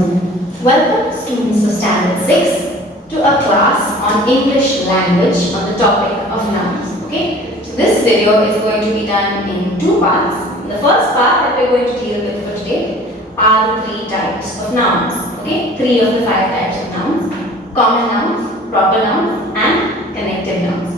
Welcome students of Standard 6 to a class on English language on the topic of nouns. Okay, so this video is going to be done in two parts. The first part that we are going to deal with for today are the three types of nouns. Okay, three of the five types of nouns: common nouns, proper nouns, and connected nouns.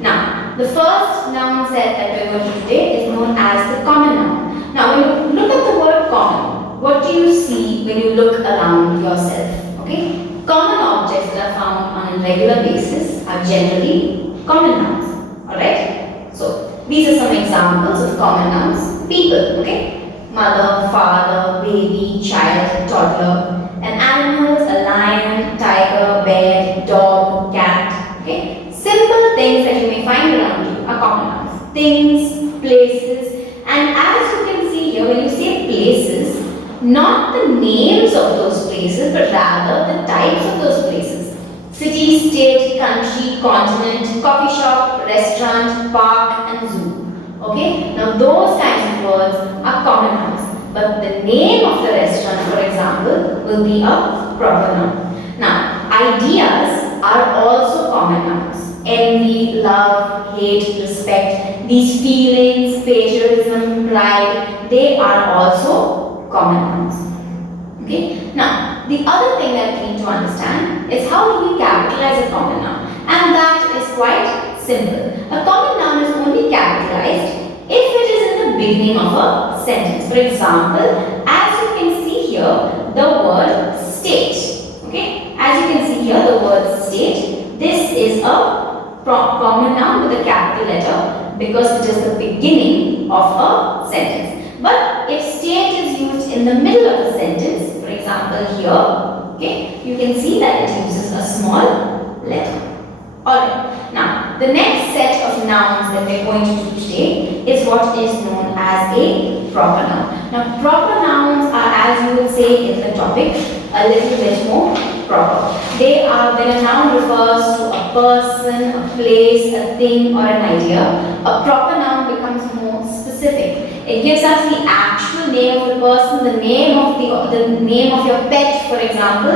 Now, the first noun set that we are going to do today is known as the common noun. Now, when you look at the word common, what do you see when you look around yourself? Okay, common objects that are found on a regular basis are generally common nouns. Alright, so these are some examples of common nouns. People, okay, mother, father, baby, child, toddler. And animals, a lion, tiger, bear, dog, cat. Okay, simple things that you may find around you are common nouns. Things, places, and as you can see here, when you say places, not the names of those places, but rather the types of those places. City, state, country, continent, coffee shop, restaurant, park, and zoo. Okay, now those kinds of words are common nouns, but the name of the restaurant, for example, will be a proper noun. Now, ideas are also common nouns. Envy, love, hate, respect, these feelings, patriotism, pride, they are also common nouns. Okay, now the other thing that we need to understand is how do we capitalize a common noun, and that is quite simple. A common noun is only capitalized if it is in the beginning of a sentence. For example, as you can see here, the word state. Okay, as you can see here, the word state, this is a common noun with a capital letter because it is the beginning of a sentence. But if state is used in the middle of a sentence, for example here, okay, you can see that it uses a small letter. Alright, now the next set of nouns that we are going to do today is what is known as a proper noun. Now proper nouns are, as you will say in the topic, a little bit more proper. They are when a noun refers to a person, a place, a thing, or an idea. A proper noun becomes more specific. It gives us the actual name of the person, the name of your pet, for example,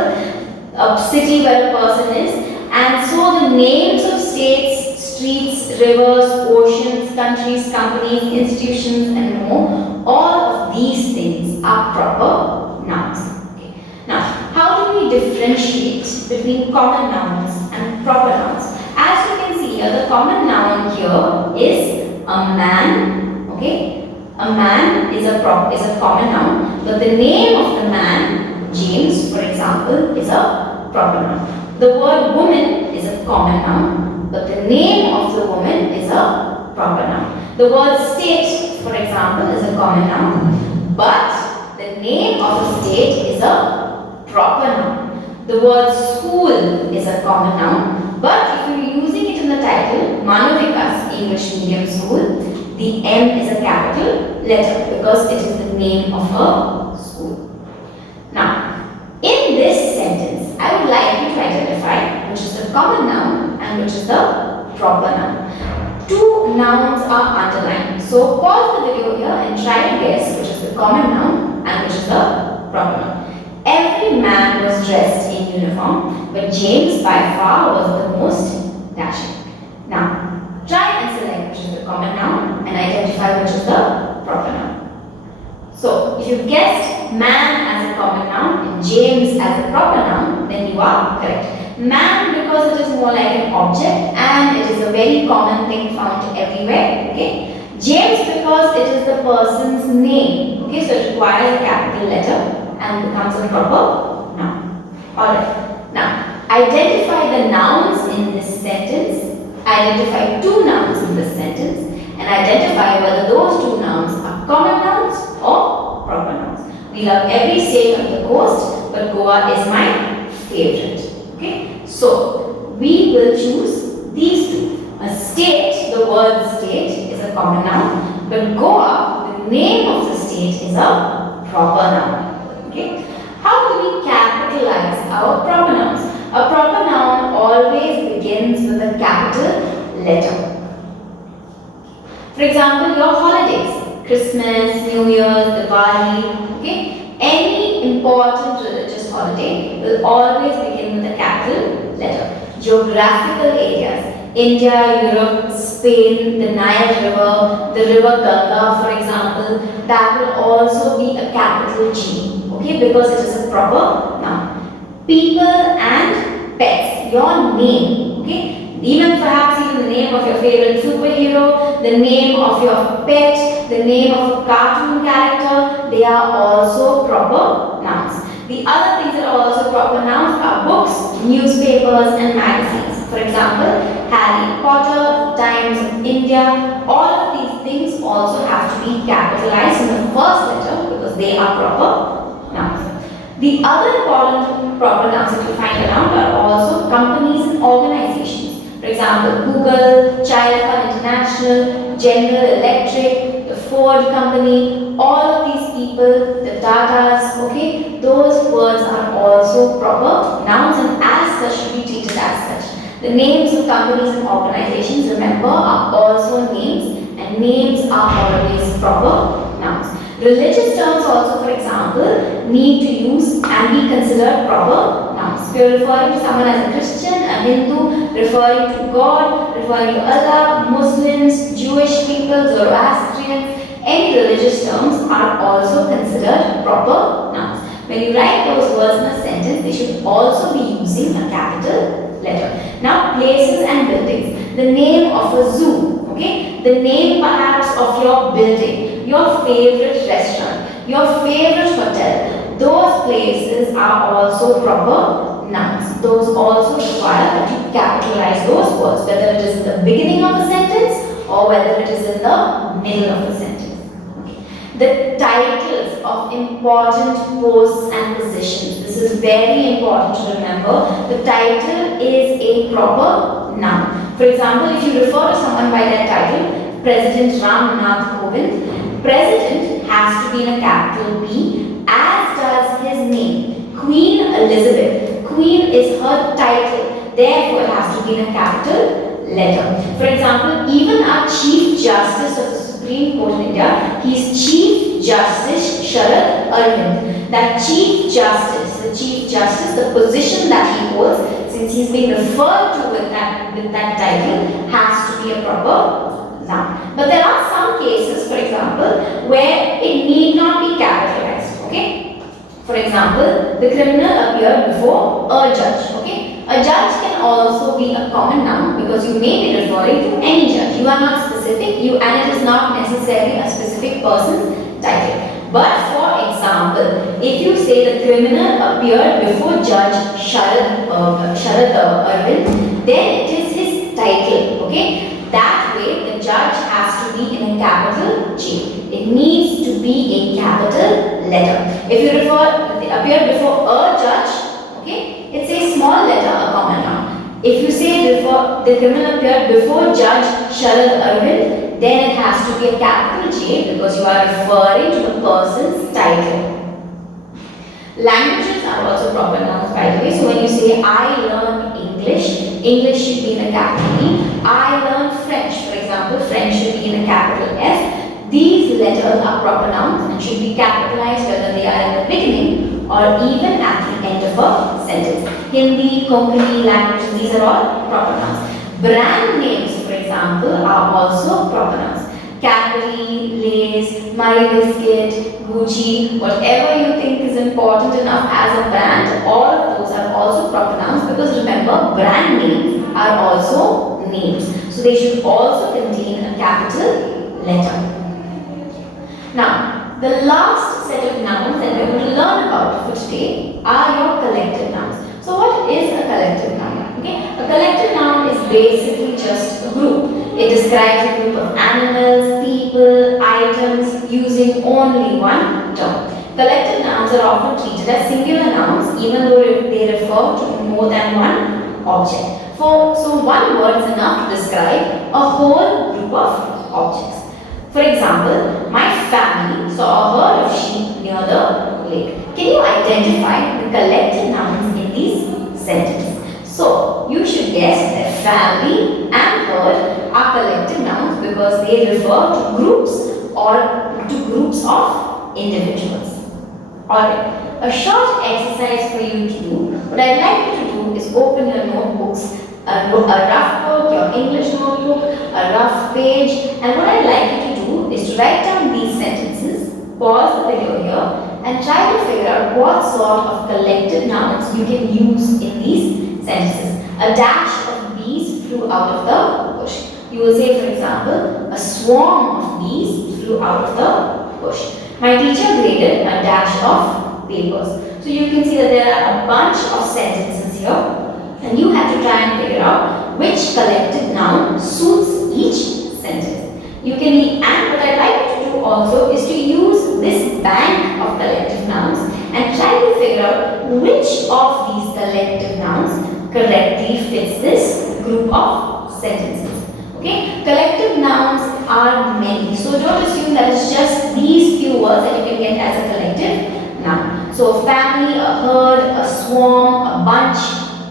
a city where a person is, and so the names of states, streets, rivers, oceans, countries, companies, institutions, and more. All of these things are proper nouns. Okay. Now, how do we differentiate between common nouns and proper nouns? As you can see here, the common noun here is a man. Okay. A man is a common noun, but the name of the man, James, for example, is a proper noun. The word woman is a common noun, but the name of the woman is a proper noun. The word state, for example, is a common noun, but the name of the state is a proper noun. The word school is a common noun, but if you are using it in the title, Manavika's English Medium School, the M is a capital letter because it is the name of a school. Now, in this sentence, I would like you to identify which is the common noun and which is the proper noun. Two nouns are underlined. So, pause the video here and try to guess which is the common noun and which is the proper noun. Every man was dressed in uniform, but James by far was the most dashing. Now, try and select which is the common noun and identify which is the proper noun. So, if you guessed man as a common noun and James as a proper noun, then you are correct. Man because it is more like an object and it is a very common thing found everywhere. Okay. James because it is the person's name. Okay, so it requires a capital letter and becomes a proper noun. Alright. Now, identify the nouns in this sentence. Identify two nouns in this sentence and identify whether those two nouns are common nouns or proper nouns. We love every state of the coast, but Goa is my favorite. Okay, so we will choose these two. A state, the word state, is a common noun, but Goa, the name of the state, is a proper noun. Okay, how do we capitalize our proper nouns? A proper noun always begins with a capital letter. For example, your holidays, Christmas, New Year's, Diwali, okay, any important religious holiday will always begin with a capital letter. Geographical areas, India, Europe, Spain, the Nile River, the river Ganga, for example, that will also be a capital G, okay, because it is a proper noun. People and pets, your name, okay, even perhaps even the name of your favorite superhero, the name of your pet, the name of a cartoon character, they are also proper nouns. The other things that are also proper nouns are books, newspapers and magazines. For example, Harry Potter, Times of India, all of these things also have to be capitalized in the first letter because they are proper nouns. The other important proper nouns that you find around are also companies and organizations. For example, Google, Child Fund International, General Electric, the Ford Company, all of these people, the Tatas, okay, those words are also proper nouns and as such should be treated as such. The names of companies and organizations, remember, are also names and names are always proper nouns. Religious terms also, for example, need to use and be considered proper nouns. If you are referring to someone as a Christian, a Hindu, referring to God, referring to Allah, Muslims, Jewish people, Zoroastrians, any religious terms are also considered proper nouns. When you write those words in a sentence, they should also be using a capital letter. Now, places and buildings. The name of a zoo, okay? The name perhaps of your building, your favorite restaurant, your favorite hotel. Those places are also proper nouns. Those also require that you capitalize those words, whether it is in the beginning of a sentence or whether it is in the middle of a sentence. The titles of important posts and positions. This is very important to remember. The title is a proper noun. For example, if you refer to someone by their title, President Ram Nath Kovind, President has to be in a capital P, as does his name. Queen Elizabeth. Queen is her title, therefore it has to be in a capital letter. For example, even our Chief Justice of the Supreme Court in India, he is Chief Justice Sharad Arvind. That Chief Justice, the position that he holds, since he is being referred to with that title, has to be a proper noun. But there are some cases, for example, where it need not be capitalized. Okay. For example, the criminal appeared before a judge. Okay. A judge can also be a common noun because you may be referring to any judge. You are not specific, and it is not necessarily a specific person's title. But for example, if you say the criminal appeared before Judge Sharad Arvind, then it is his title. Okay, that way the judge has to be in a capital J. It needs to be a capital letter. If you appear before a judge, okay, it's a small letter, a common noun. If you say the criminal appeared before Judge Sharad Arvind, then it has to be a capital J because you are referring to the person's title. Languages are also proper nouns, by the way. So when you say I learn English, English should be in a capital E. I learn French, for example, French should be in a capital F. These letters are proper nouns and should be capitalized whether they are in the beginning or even at the end of a sentence. Hindi, Konkani languages, these are all proper nouns. Brand names, for example, are also proper nouns. Cadbury, Lay's, My Biscuit, Gucci, whatever you think is important enough as a brand, all of those are also proper nouns because remember, brand names are also names. So they should also contain a capital letter. Now, the last set of nouns that we are going to learn about for today are your collective nouns. So what is a collective noun? Okay, a collective noun is basically just a group. It describes a group of animals, people, items using only one term. Collective nouns are often treated as singular nouns even though they refer to more than one object. So one word is enough to describe a whole group of objects. For example, my family saw a herd of sheep near the lake. Can you identify the collective nouns in these sentences? So, you should guess that family and herd are collective nouns because they refer to groups or to groups of individuals. Alright. a short exercise for you to do. What I'd like you to do is open your notebooks, a rough book, your English notebook, a rough page, and what I'd like you to do is to write down these sentences, pause the video here, and try to figure out what sort of collective nouns you can use in these sentences. A dash of bees flew out of the bush. You will say, for example, a swarm of bees flew out of the bush. My teacher graded a dash of papers. So you can see that there are a bunch of sentences here, and you have to try and figure out which collective noun suits each sentence. You can, and what I'd like you to do also is to use this bank of collective nouns and try to figure out which of these collective nouns correctly fits this group of sentences. Okay, collective nouns are many, so don't assume that it's just these few words that you can get as a collective noun. So a family, a herd, a swarm, a bunch.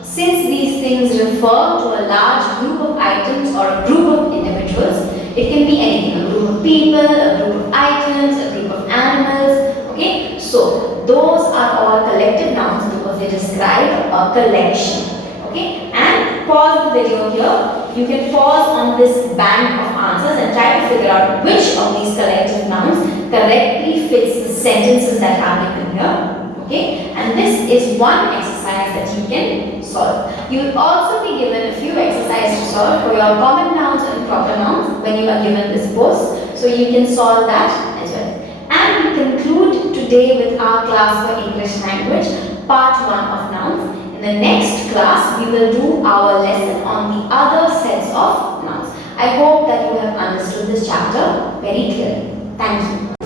Since these things refer to a large group of items or a group of individuals, it can be anything, a group of people, a group of items, a group of animals. Okay, so those are all collective nouns because they describe a collection. Okay, and pause the video here. You can pause on this bank of answers and try to figure out which of these collective nouns correctly fits the sentences that are given here. Okay, and this is one exercise that you can solve. You will also be given a few exercises to solve for your common nouns and proper nouns when you are given this post. So you can solve that as well. And we conclude today with our class for English language, part 1 of nouns. In the next class, we will do our lesson on the other sets of nouns. I hope that you have understood this chapter very clearly. Thank you.